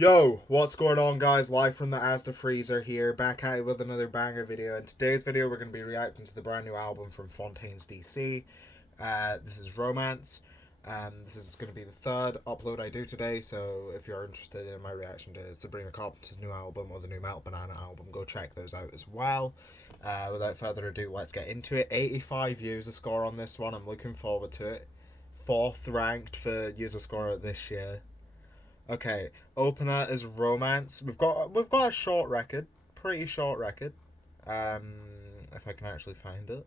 Yo, what's going on, guys? Live from the Asda Freezer here, back at it with another banger video. In today's video, we're going to be reacting to the brand new album from Fontaines DC. This is Romance. This is going to be the third upload I do today, so if you're interested in my reaction to Sabrina Carpenter's new album or the new Melt Banana album, go check those out as well. Without further ado, let's get into it. 85 user score on this one. I'm looking forward to it. Fourth ranked for user score this year. Okay, opener is Romance. We've got a short record, pretty short record. If I can actually find it.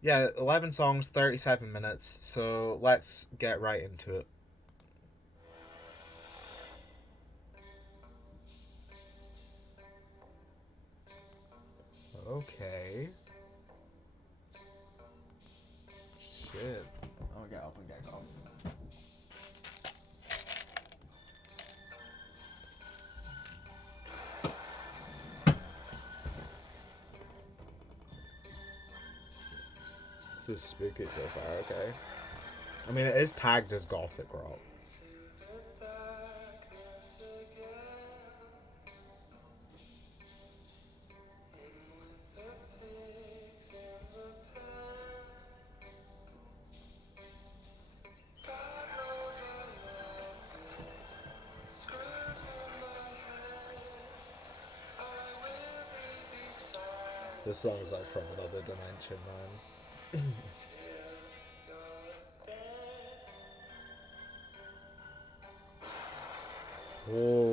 Yeah, 11 songs, 37 minutes. So let's get right into it. Okay. Shit. I'll get up and get going. This is spooky so far, okay. I mean, it is tagged as gothic rock. This song's like from another dimension, man. Oh.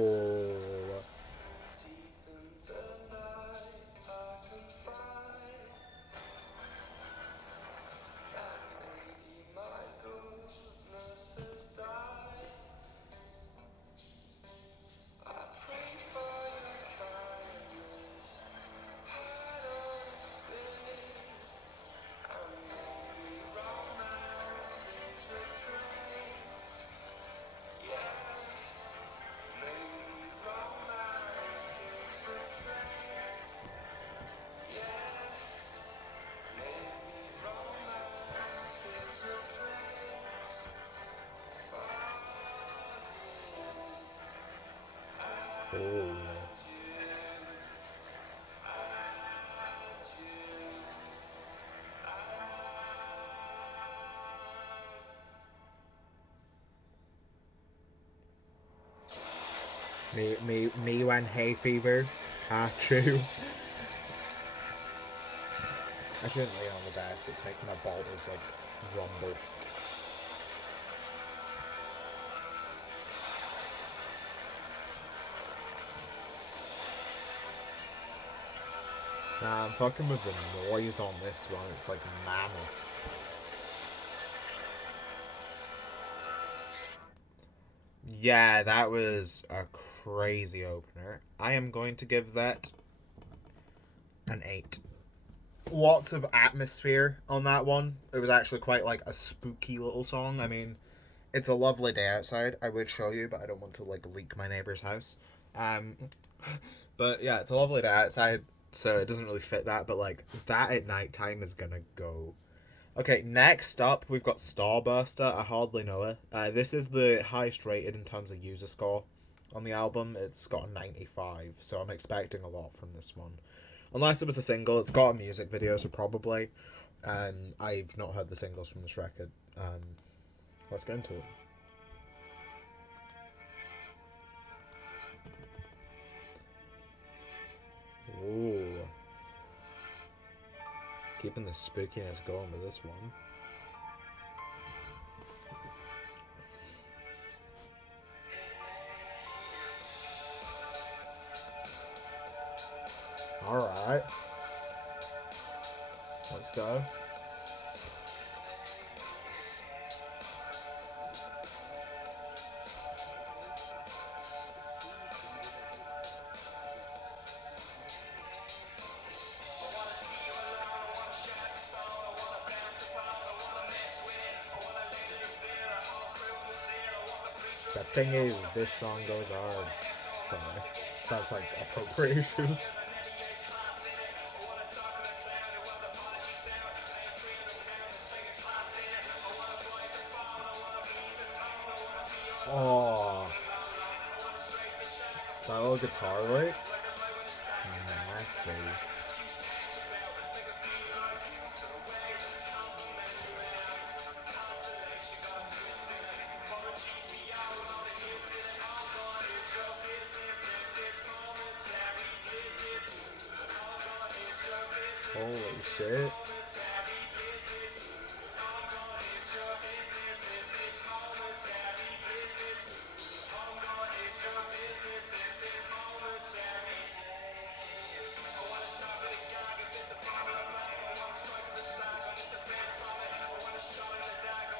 Oh. Me when hay fever. Half true. I shouldn't lay on the desk, it's making my balls like rumble. Nah, I'm fucking with the noise on this one, it's like mammoth. Yeah, that was a crazy opener. I am going to give that an 8. Lots of atmosphere on that one. It was actually quite like a spooky little song. I mean, it's a lovely day outside. I would show you, but I don't want to like leak my neighbor's house. Um, but yeah, it's a lovely day outside, so it doesn't really fit that. But like that at nighttime is gonna go. Okay, next up we've got Starburster. I hardly know it. This is the highest rated in terms of user score on the album. It's got a 95, so I'm expecting a lot from this one. Unless it was a single, it's got a music video, so probably. I've not heard the singles from this record. Let's get into it. Ooh. Keeping the spookiness going with this one. Alright. Let's go. The thing is, this song goes hard. Sorry. That's like appropriation. Oh. That little guitar lick, it's nasty. Holy shit.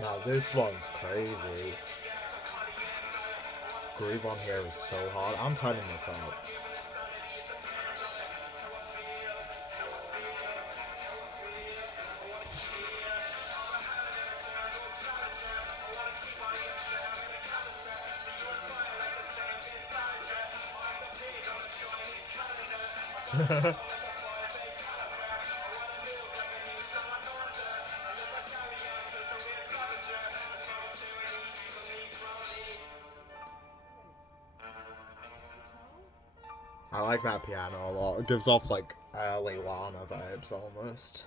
Now this one's crazy. Groove on here is so hard. I'm turning this up. I like that piano a lot. It gives off like early Lana vibes almost.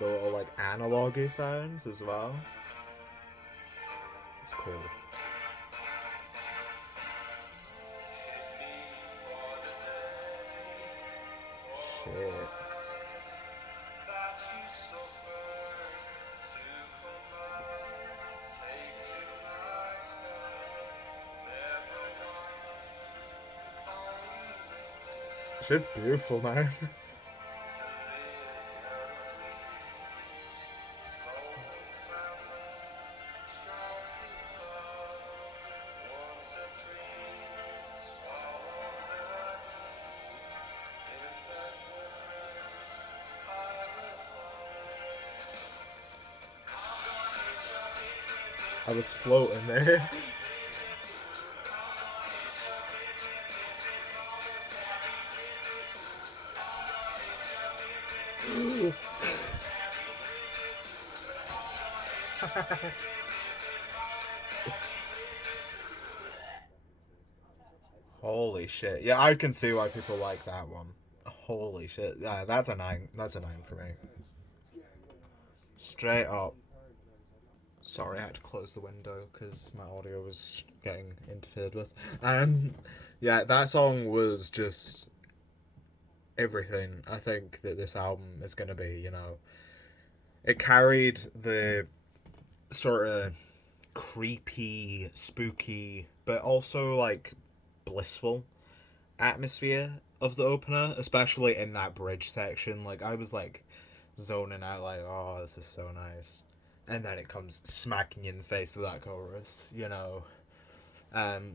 The little like analogy sounds as well. It's cool. Shit. Shit's beautiful, man. I was floating there. Holy shit. Yeah, I can see why people like that one. Holy shit. Yeah, that's a 9. That's a 9 for me. Straight up. Sorry, I had to close the window because my audio was getting interfered with. Yeah, that song was just everything I think that this album is going to be, you know. It carried the sort of creepy, spooky, but also like blissful atmosphere of the opener, especially in that bridge section. Like I was like zoning out, like, oh, this is so nice, and then it comes smacking you in the face with that chorus. You know, um,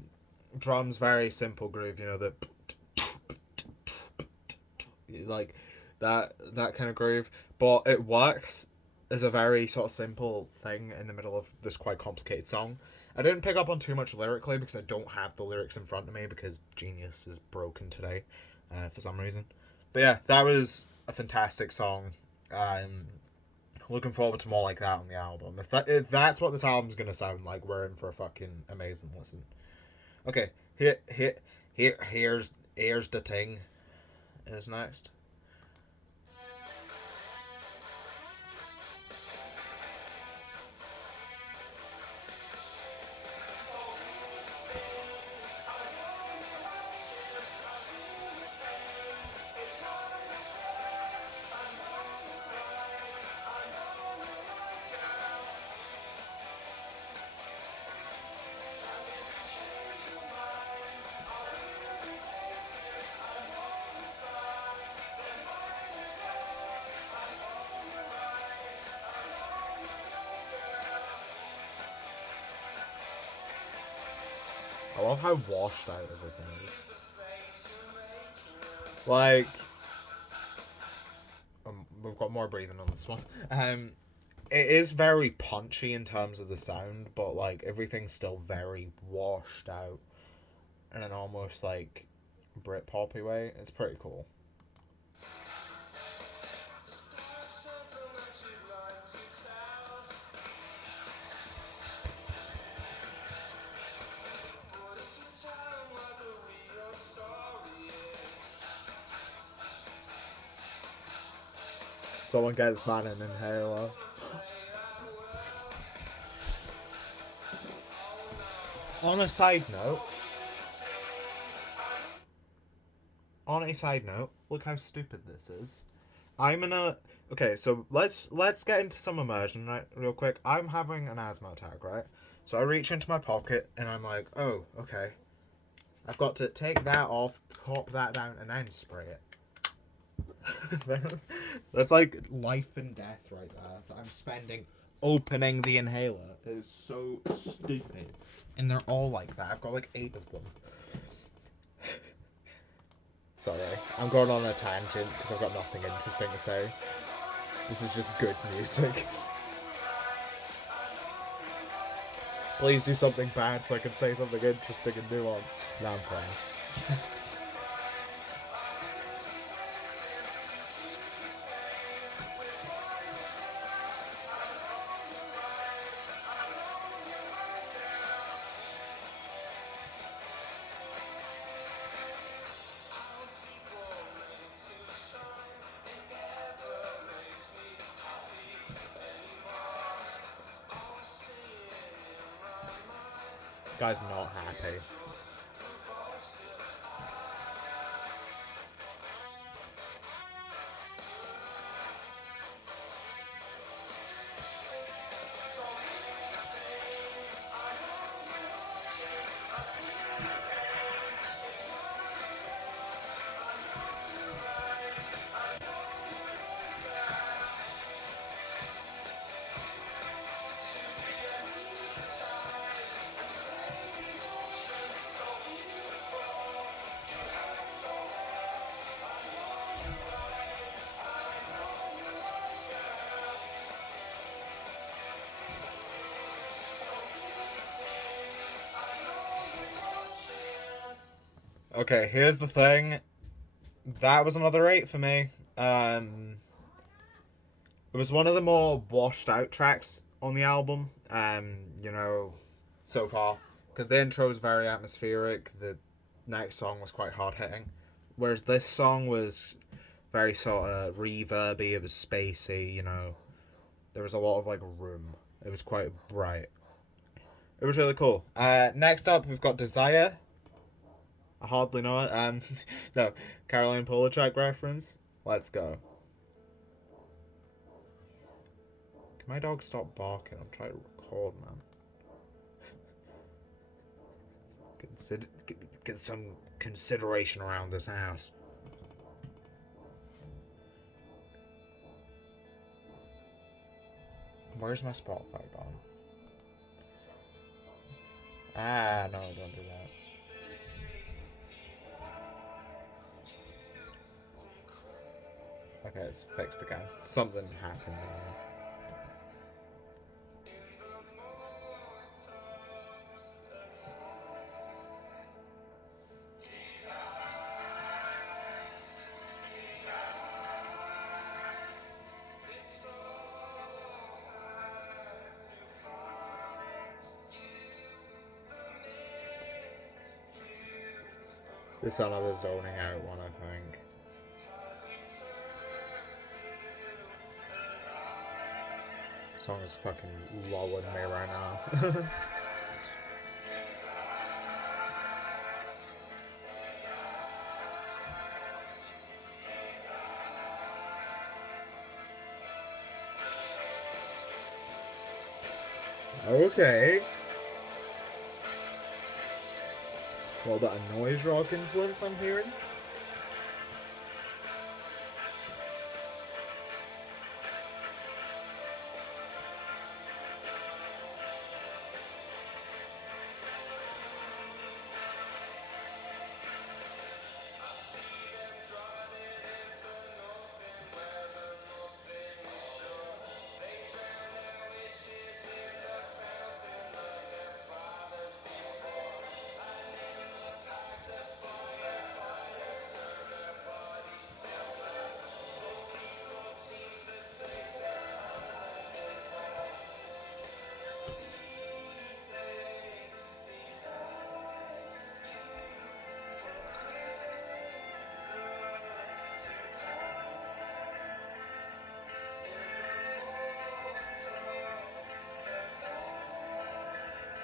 drums very simple groove. You know the like that kind of groove, but it works as a very sort of simple thing in the middle of this quite complicated song. I didn't pick up on too much lyrically because I don't have the lyrics in front of me because Genius is broken today for some reason. But yeah, that was a fantastic song. Um, Looking forward to more like that on the album. If that's what this album's gonna sound like, we're in for a fucking amazing listen. Okay, here's the thing. Is next. I love how washed out everything is. Like, we've got more breathing on this one. It is very punchy in terms of the sound, but like everything's still very washed out in an almost like Britpoppy way. It's pretty cool. Someone gets man an inhaler. On a side note, look how stupid this is. I'm in a okay. So let's get into some immersion right real quick. I'm having an asthma attack, right? So I reach into my pocket and I'm like, oh, okay. I've got to take that off, pop that down, and then spray it. That's like life and death right there that I'm spending opening the inhaler. It is so stupid. And they're all like that. I've got like 8 of them. Sorry, I'm going on a tangent because I've got nothing interesting to say. This is just good music. Please do something bad so I can say something interesting and nuanced. No, I'm playing. This guy's not happy. Okay, here's the thing. That was another 8 for me. It was one of the more washed out tracks on the album. So far, because the intro was very atmospheric. The next song was quite hard hitting, whereas this song was very sort of reverby. It was spacey. There was a lot of like room. It was quite bright. It was really cool. Next up, we've got Desire. I hardly know it. No, Caroline Polachek reference. Let's go. Can my dog stop barking? I'm trying to record, man. Get some consideration around this house. Where's my Spotify gone? Ah, no, don't do that. Okay, it's fixed again. Something happened there. This is another zoning out one, I think. Song is fucking lulling me right now. Okay. Well, that a noise rock influence I'm hearing.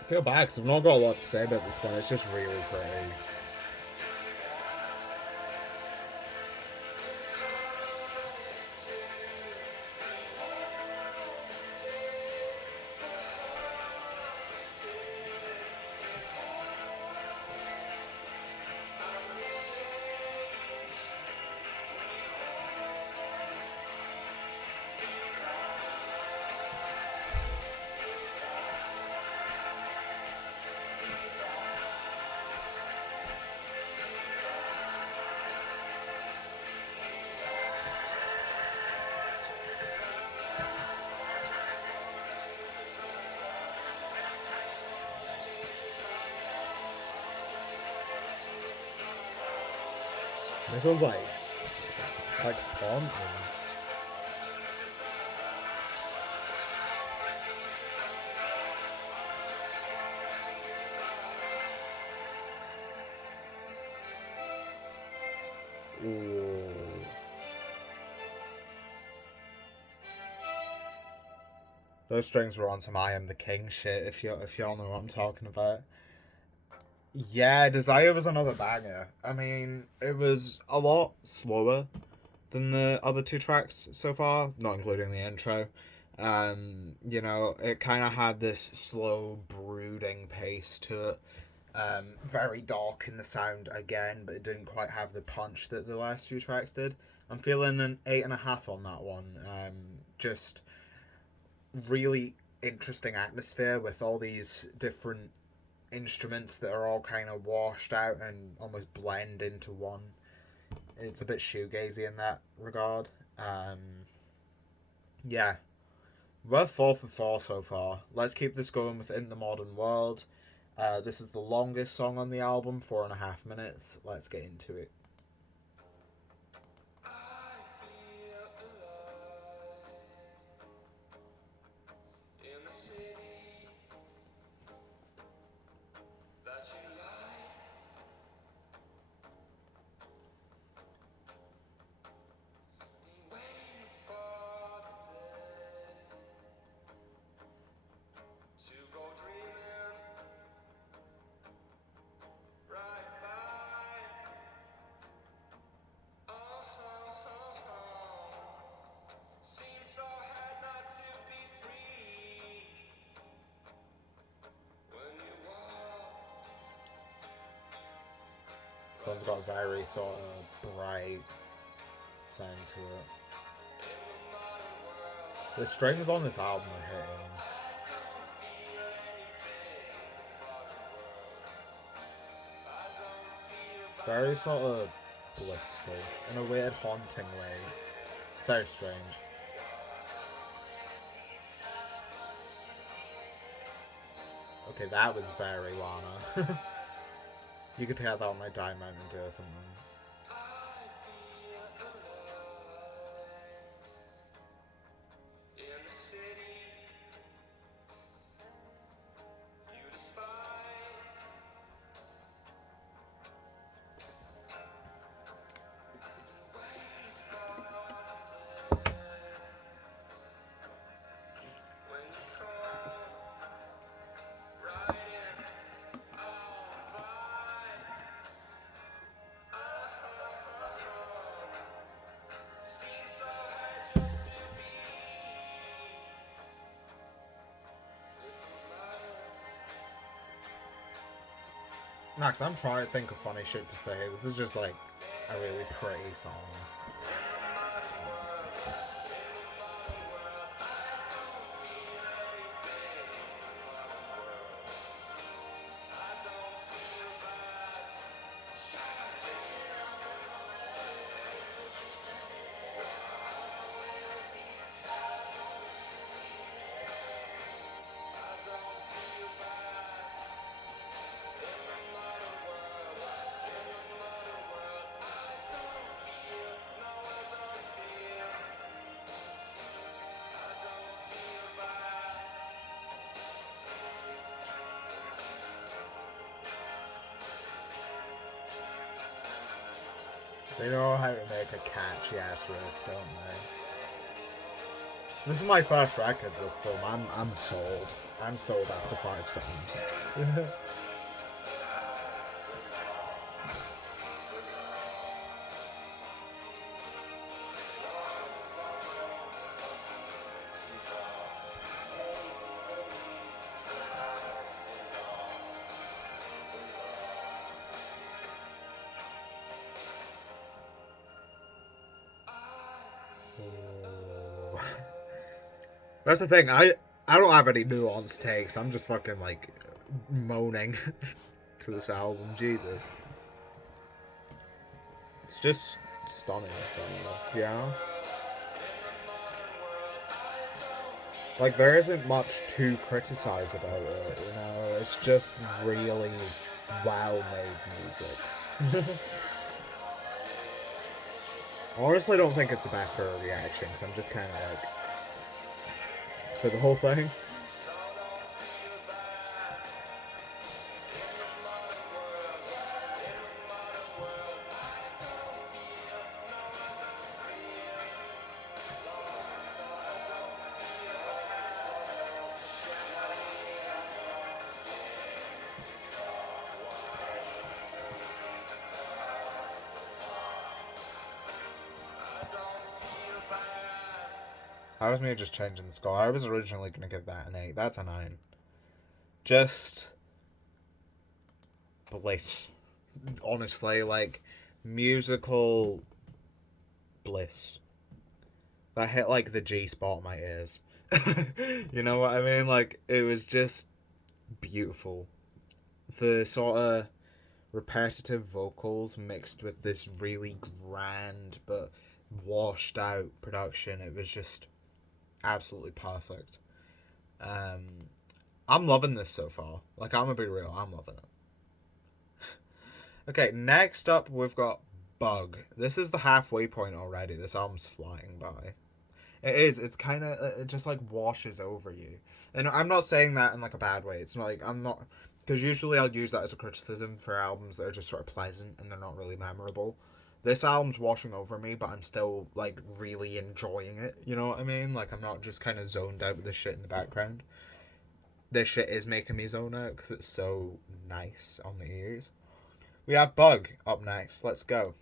I feel bad because I've not got a lot to say about this one. It's just really pretty. This one's like haunting. Ooh. Those strings were on some I Am the King shit, if y'all know what I'm talking about. Yeah, Desire was another banger. I mean, it was a lot slower than the other two tracks so far, not including the intro. You know, it kind of had this slow, brooding pace to it. Very dark in the sound again, but it didn't quite have the punch that the last few tracks did. I'm feeling an 8.5 on that one. Just really interesting atmosphere with all these different instruments that are all kind of washed out and almost blend into one. It's a bit shoegazy in that regard. Yeah, worth 4 for 4 so far. Let's keep this going with In the Modern World. This is the longest song on the album, 4.5 minutes. Let's get into it. This one's got a very sort of bright sound to it. The strings on this album are hitting. Very sort of blissful, in a weird haunting way. Very strange. Okay, that was very Lana. You could hear that on like Diamond Mountain Dew or something. Max, I'm trying to think of funny shit to say. This is just like a really pretty song. They know how to make a catchy ass riff, don't they? This is my first record with them. I'm sold. I'm sold after 5 seconds. That's the thing. I don't have any nuanced takes. I'm just fucking like moaning to this album. Jesus, it's just stunning. Yeah. Like there isn't much to criticize about it. You know, it's just really well-made music. I honestly don't think it's the best for reactions. I'm just kind of like for the whole thing. I was maybe just changing the score. I was originally going to give that an 8. That's a 9. Just bliss. Honestly, like musical bliss. That hit like the G spot in my ears. You know what I mean? Like it was just beautiful. The sort of repetitive vocals mixed with this really grand but washed out production. It was just absolutely perfect. Um, I'm loving this so far. Like, I'm gonna be real, I'm loving it. Okay, next up we've got Bug. This is the halfway point already. This album's flying by. It is. It's kind of it just like washes over you, and I'm not saying that in like a bad way. It's not like I'm not because usually I'll use that as a criticism for albums that are just sort of pleasant and they're not really memorable. This album's washing over me, but I'm still like really enjoying it. You know what I mean? Like I'm not just kind of zoned out with this shit in the background. This shit is making me zone out because it's so nice on the ears. We have Bug up next. Let's go.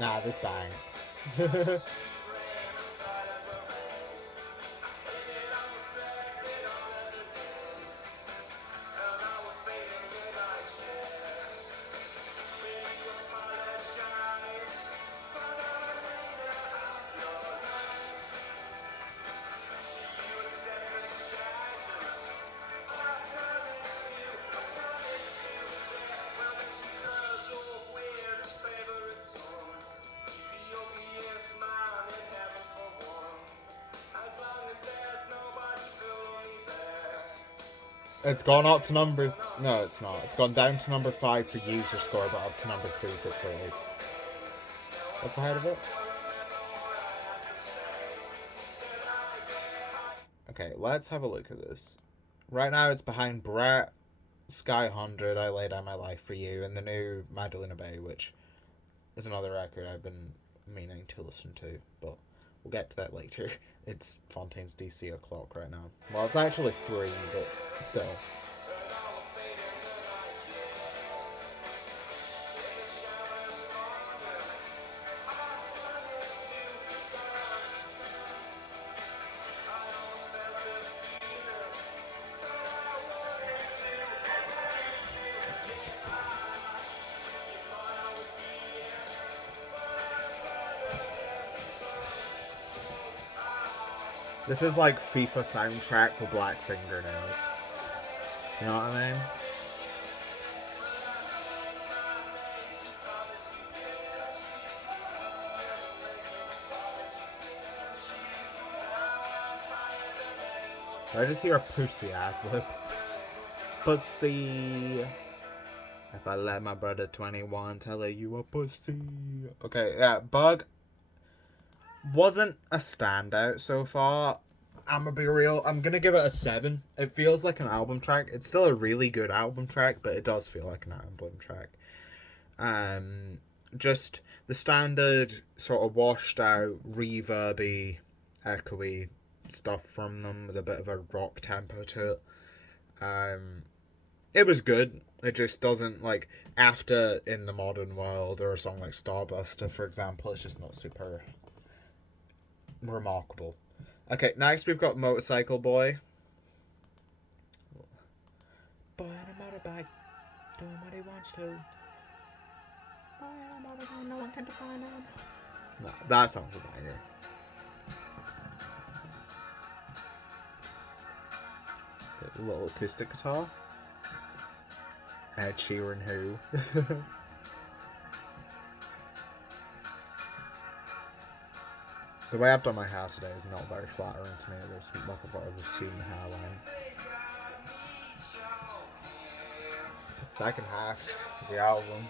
Nah, this bangs. It's gone up to number. No, it's not. It's gone down to number 5 for user score, but up to number 3 for critics. What's ahead of it? Okay, let's have a look at this. Right now, it's behind Brett, Sky 100, I Lay Down My Life for You, and the new Magdalena Bay, which is another record I've been meaning to listen to, but We'll get to that later. It's Fontaine's DC o'clock right now. Well, it's actually 3, but still. This is like FIFA soundtrack with black fingernails. You know what I mean? I just hear a pussy ad-lib. Pussy. If I let my brother 21 tell her you a pussy. Okay, yeah, Bug wasn't a standout so far. I'm gonna be real. I'm gonna give it a 7. It feels like an album track. It's still a really good album track, but it does feel like an album track. Just the standard sort of washed out, reverby, echoey stuff from them with a bit of a rock tempo to it. It was good. It just doesn't, like, after In the Modern World or a song like Starbuster, for example, it's just not super remarkable. Okay, next we've got Motorcycle Boy. Boy on a motorbike, doing what he wants to. Boy on a motorbike, no one can define him. No, that song's a banger. A little acoustic guitar. Ed Sheeran who. The way I've done my hair today is not very flattering to me. It looks like I've got a receding hairline. Second half of the album.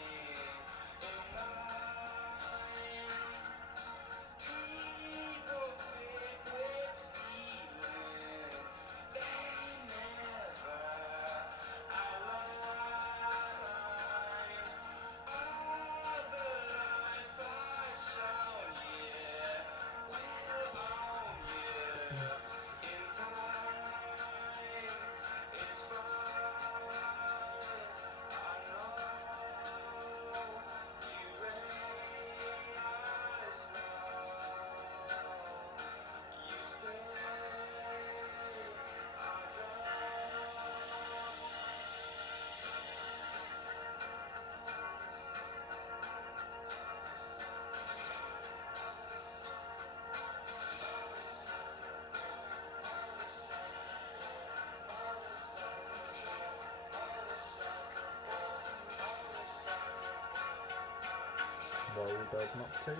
What are we building up to?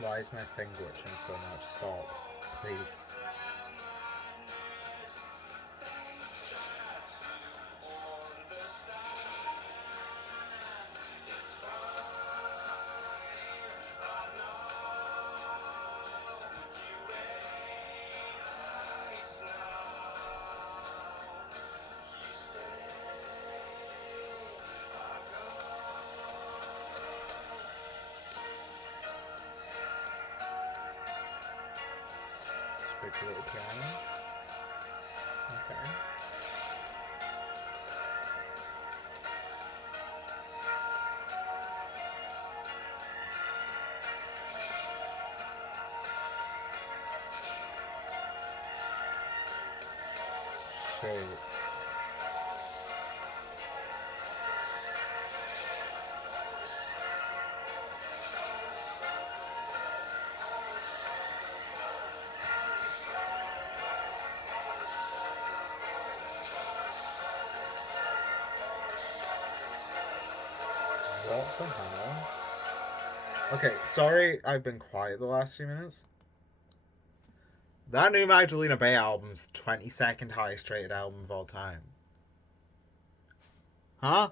Why is my thing glitching so much? Stop, please. Big little piano. Okay. Shoot. What the hell? Okay, sorry I've been quiet the last few minutes. That new Magdalena Bay album's 22nd highest rated album of all time. Huh?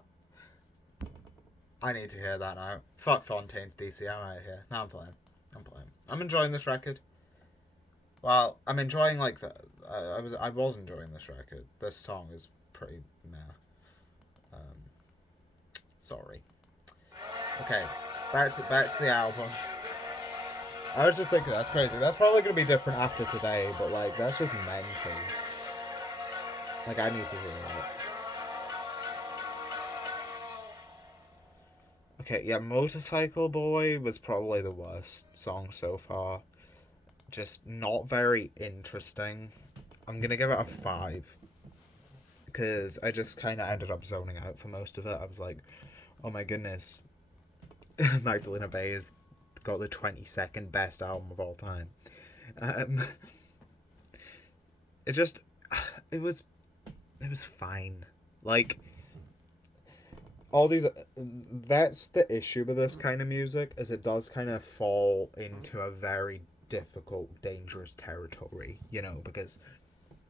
I need to hear that now. Fuck Fontaines DC, I'm out of here. Now I'm playing. I'm playing. I'm enjoying this record. Well, I'm enjoying like the. I was enjoying this record. This song is pretty meh. Um, sorry. Okay, back to the album. I was just thinking that's crazy. That's probably gonna be different after today, but like that's just mental. Like I need to hear that. Okay, yeah, Motorcycle Boy was probably the worst song so far. Just not very interesting. I'm gonna give it a 5 because I just kind of ended up zoning out for most of it. I was like, oh my goodness, Magdalena Bay has got the 22nd best album of all time. Um, it just, it was, it was fine. Like all these, that's the issue with this kind of music, is it does kind of fall into a very difficult, dangerous territory. You know, because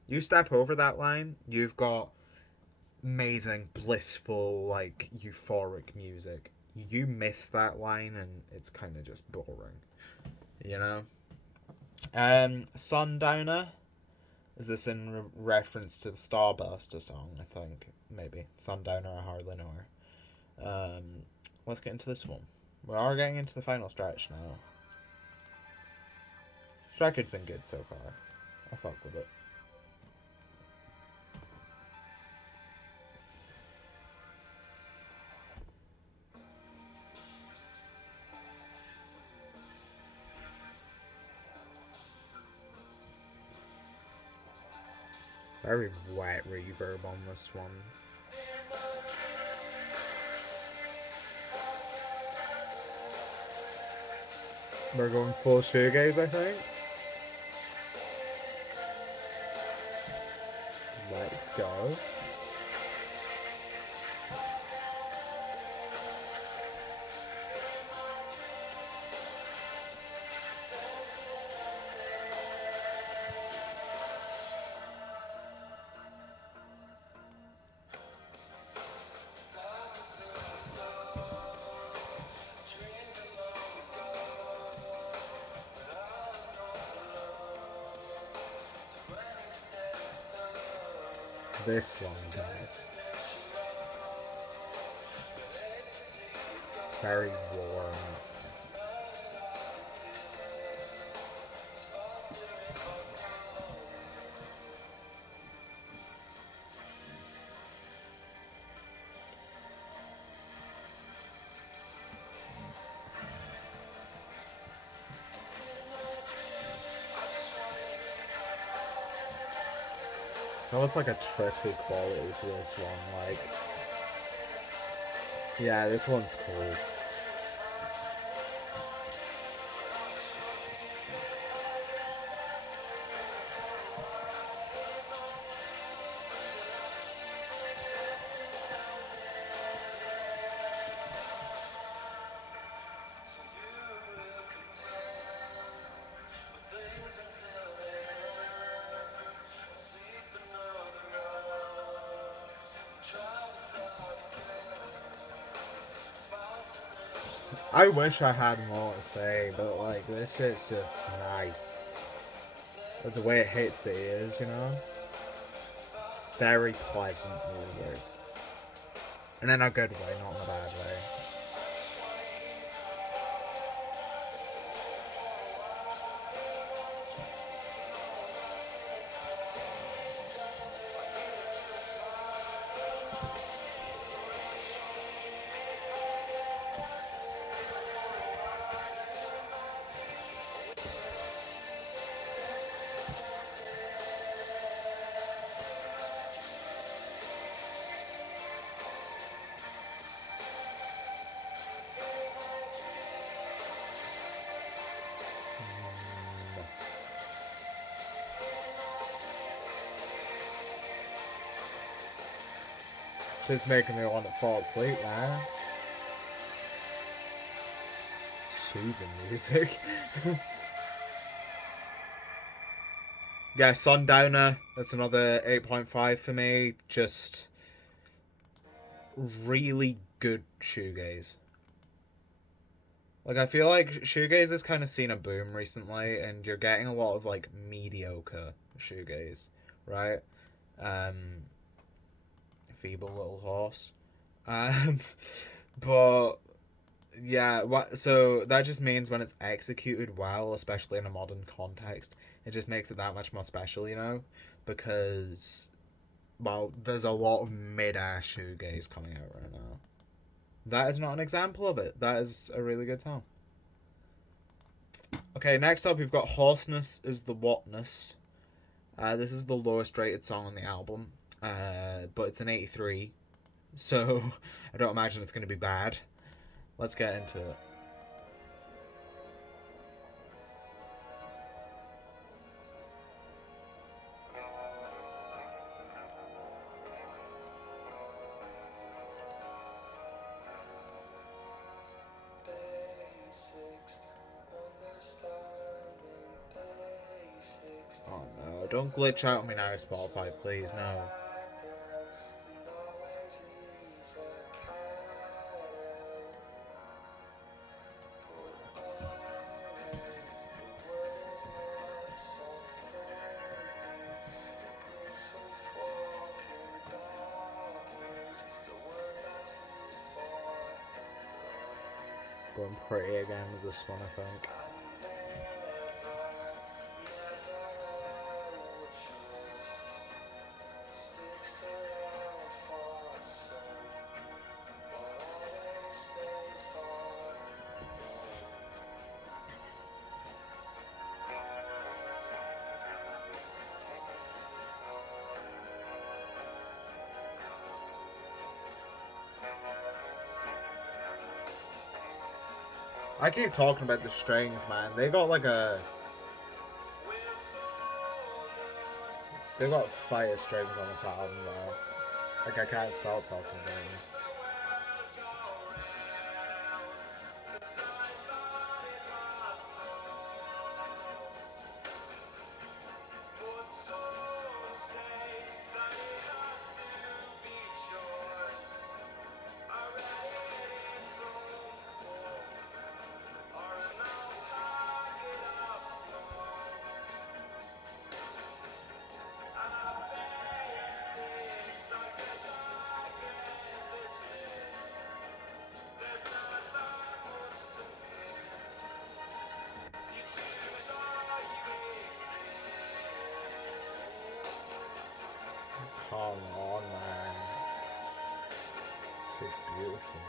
you step over that line, you've got amazing, blissful, like euphoric music. You miss that line, and it's kind of just boring. You know. Sundowner. Is this in reference to the Starburster song? I think maybe Sundowner or Hardly Know Her. Let's get into this one. We are getting into the final stretch now. This record's been good so far. I fuck with it. Very wet reverb on this one. We're going full shoegaze, I think. Let's go. This one's nice. Very warm. It's almost like a trippy quality to this one. Like, yeah, this one's cool. I wish I had more to say, but like this shit's just nice. But the way it hits the ears, you know? Very pleasant music. And in a good way, not in a bad way. Just making me want to fall asleep, man. soothing music. Yeah, Sundowner, that's another 8.5 for me. Just really good shoegaze. Like, I feel like shoegaze has kind of seen a boom recently, and you're getting a lot of, like, mediocre shoegaze, right? Um, Feeble little horse. Um, but yeah, so that just means when it's executed well, especially in a modern context, it just makes it that much more special, you know? Because, well, there's a lot of mid-ass shoegaze coming out right now. That is not an example of it. That is a really good song. Okay, next up we've got Hoarseness is the Whatness. This is the lowest rated song on the album, but it's an 83, so I don't imagine it's going to be bad. Let's get into it. Oh no, don't glitch out on me now, Spotify, please, no. Going pretty again with this one, I think. I keep talking about the strings, man. They got like a... They've got fire strings on this album, though. Like, I can't stop talking about them. Come on, man. It's beautiful.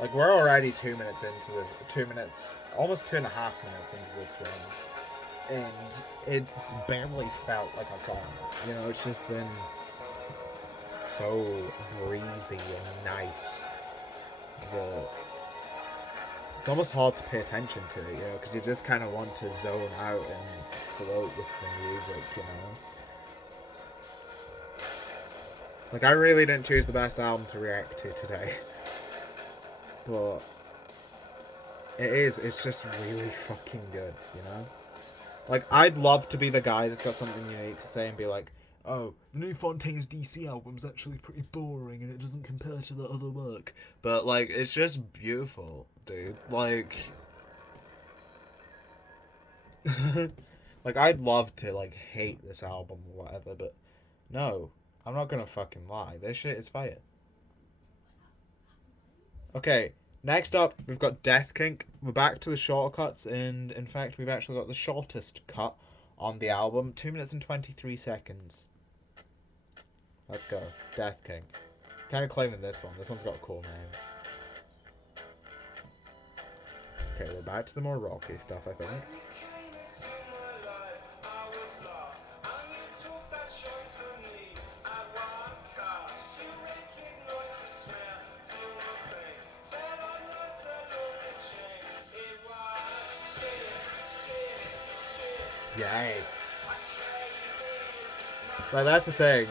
Like, we're already 2 minutes into the... 2 minutes... Almost 2.5 minutes into this one. And it's barely felt like a song. You know, it's just been so breezy and nice that it's almost hard to pay attention to it, you know, because you just kind of want to zone out and float with the music, you know. Like, I really didn't choose the best album to react to today. But it's just really fucking good, you know? Like, I'd love to be the guy that's got something unique to say and be like, oh, the new Fontaines DC album's actually pretty boring and it doesn't compare to the other work. But, like, it's just beautiful, dude. Like... like, I'd love to, like, hate this album or whatever, but no. I'm not gonna fucking lie. This shit is fire. Okay, next up, we've got Death Kink. We're back to the shorter cuts, and in fact, we've actually got the shortest cut on the album 2 minutes and 23 seconds. Let's go. Death Kink. Kind of claiming this one. This one's got a cool name. Okay, we're back to the more rocky stuff, I think. Yes. Like, that's the thing.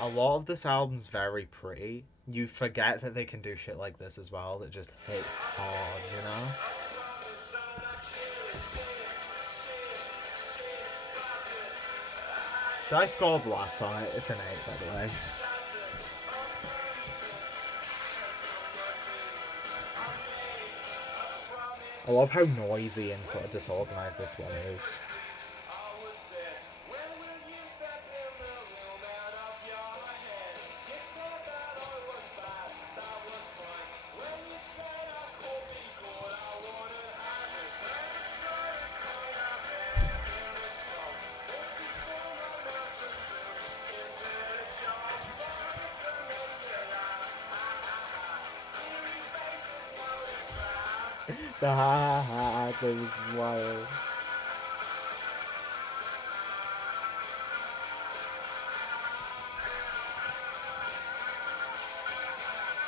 A lot of this album's very pretty. You forget that they can do shit like this as well that just hits hard, you know? Did I score the last song? It's an 8, by the way. I love how noisy and sort of disorganized this one is. The ha ha ha thing is wild.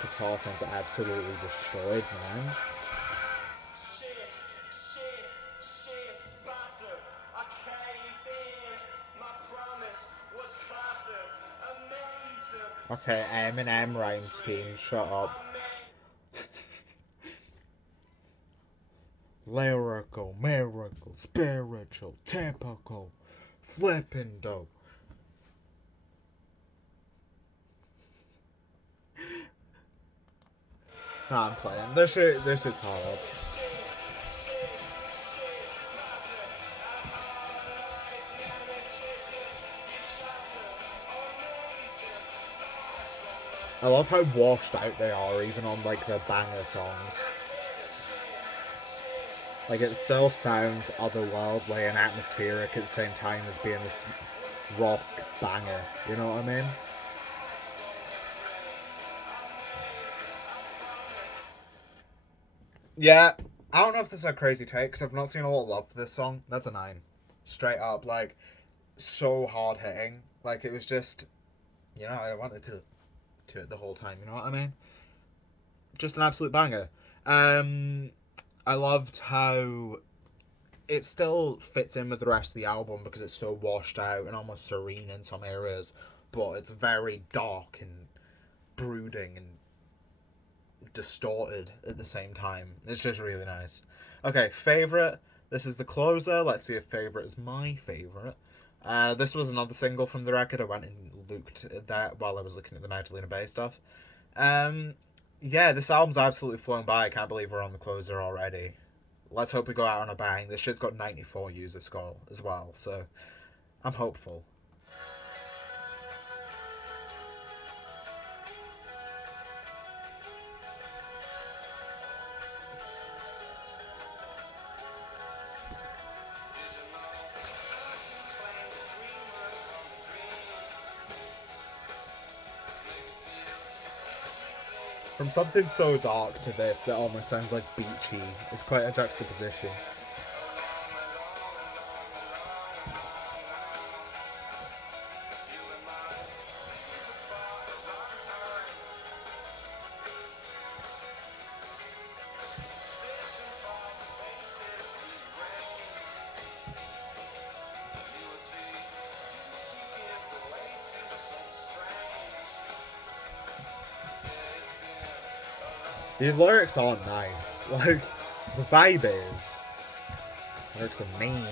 Guitar sounds absolutely destroyed, man. Okay, Eminem rhyme scheme, shut up. Lyrical, miracle, spiritual, typical, flippin' dope. Nah, I'm playing. This shit's hard. I love how washed out they are, even on like the banger songs. Like it still sounds otherworldly and atmospheric at the same time as being this rock banger. You know what I mean? Yeah, I don't know if this is a crazy take because I've not seen a lot of love for this song. That's a 9, straight up. Like so hard hitting. Like it was just, you know, I wanted to it the whole time. You know what I mean? Just an absolute banger. I loved how it still fits in with the rest of the album because it's so washed out and almost serene in some areas, but it's very dark and brooding and distorted at the same time. It's just really nice. Okay, favourite. This is the closer. Let's see if favourite is my favourite. This was another single from the record. I went and looked at that while I was looking at the Magdalena Bay stuff. Yeah, this album's absolutely flown by. I can't believe we're on the closer already. Let's hope we go out on a bang. This shit's got 94 user score as well, so I'm hopeful. From something so dark to this that almost sounds like beachy is quite a juxtaposition. These lyrics aren't nice. Like, the vibe is. Lyrics are mean.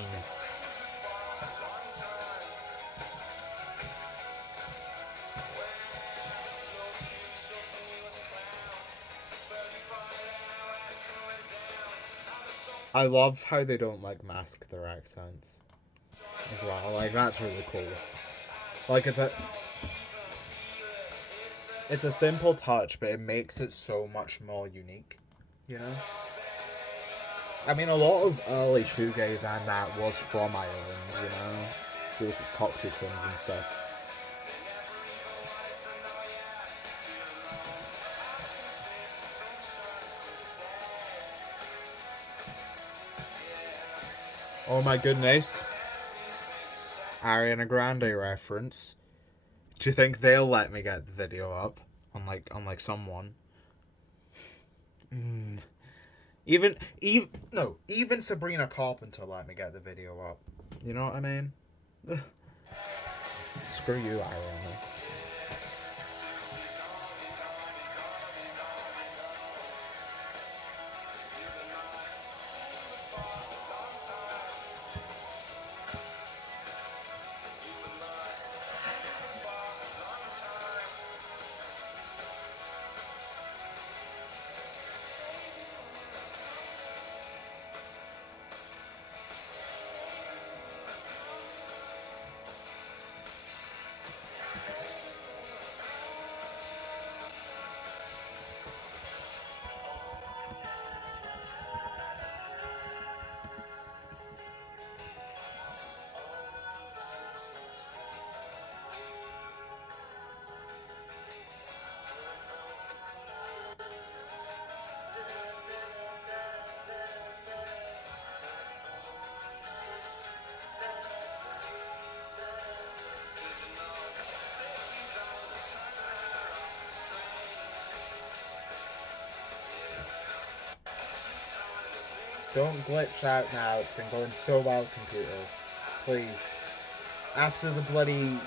I love how they don't, like, mask their accents as well. Like, that's really cool. Like, it's a simple touch, but it makes it so much more unique, you know? I mean, a lot of early shoegaze and that was from Ireland, you know? You look at Cocktail Twins and stuff. Oh my goodness. Ariana Grande reference. Do you think they'll let me get the video up on like someone? Even Sabrina Carpenter let me get the video up. You know what I mean? Screw you, Ariana. Don't glitch out now. It's been going so well, computer. Please. After the bloody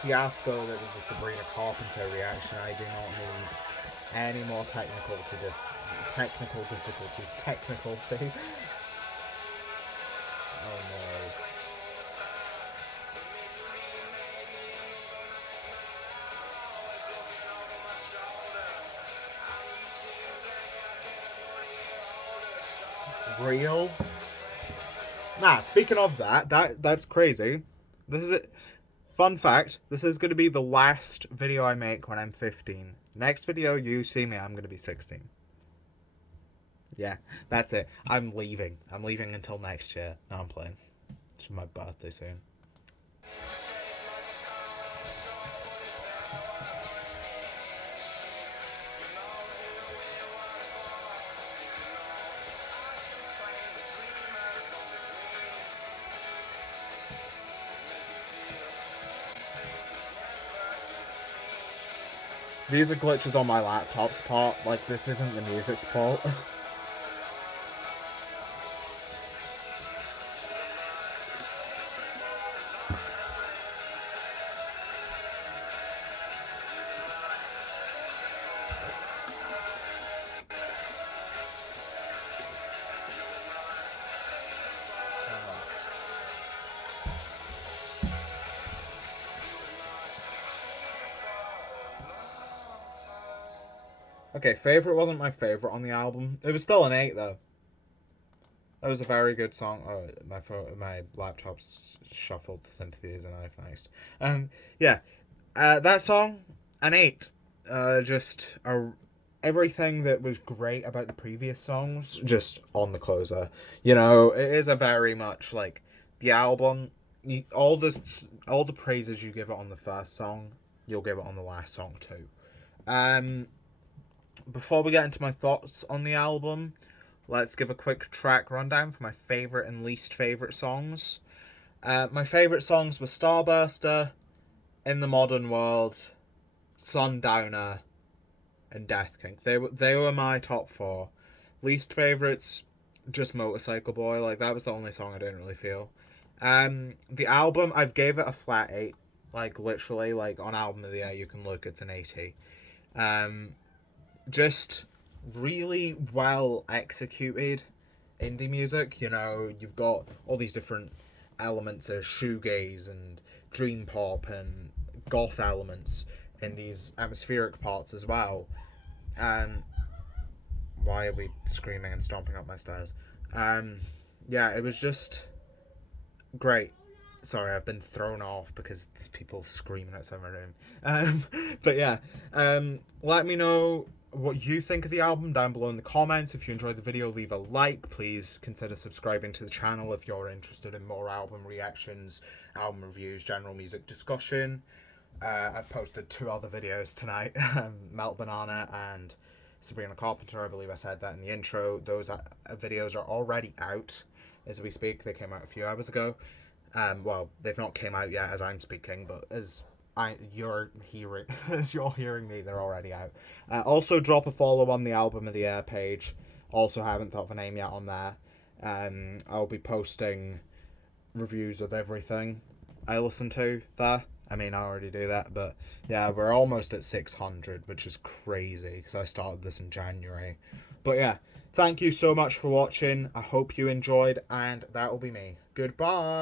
fiasco that was the Sabrina Carpenter reaction, I do not need any more technical difficulties. Technicality. Oh no. Real? Nah, speaking of that's crazy. This is it. Fun fact, this is going to be the last video I make when I'm 15. Next video you see me, I'm going to be 16. Yeah, that's it. I'm leaving. I'm leaving until next year. No, I'm playing. It's my birthday soon. These are glitches on my laptop's part. Like, this isn't the music's fault. Okay, favorite wasn't my favorite on the album. It was still an 8 though. That was a very good song. Oh, my laptop's shuffled to sympathies and I've nice. Yeah, that song, an 8. Just everything that was great about the previous songs, just on the closer. You know, it is a very much like the album. All the praises you give it on the first song, you'll give it on the last song too. Before we get into my thoughts on the album, let's give a quick track rundown for my favourite and least favourite songs. My favourite songs were Starburster, In the Modern World, Sundowner, and Death King. They were my top 4. Least favourites, just Motorcycle Boy. Like, that was the only song I didn't really feel. The album, I've gave it a flat 8. Like, literally, like, on Album of the Year, you can look, it's an 80. Just really well executed indie music. You know, you've got all these different elements of shoegaze and dream pop and goth elements in these atmospheric parts as well. Why are we screaming and stomping up my stairs? Yeah, it was just great. Sorry, I've been thrown off because there's people screaming outside my room. But yeah, let me know what you think of the album down below in the comments. If you enjoyed the video, leave a like. Please consider subscribing to the channel if you're interested in more album reactions, album reviews, general music discussion. I've posted 2 other videos tonight, Melt Banana and Sabrina Carpenter. I believe I said that in the intro. Those videos are already out as we speak. They came out a few hours ago. Well, they've not came out yet as I'm speaking, but as you're hearing me, they're already out. Also, drop a follow on the Album of the Year page. Also, haven't thought of a name yet on there. I'll be posting reviews of everything I listen to there. I mean, I already do that, but yeah, we're almost at 600, which is crazy because I started this in January. But yeah, thank you so much for watching. I hope you enjoyed, and that will be me. Goodbye.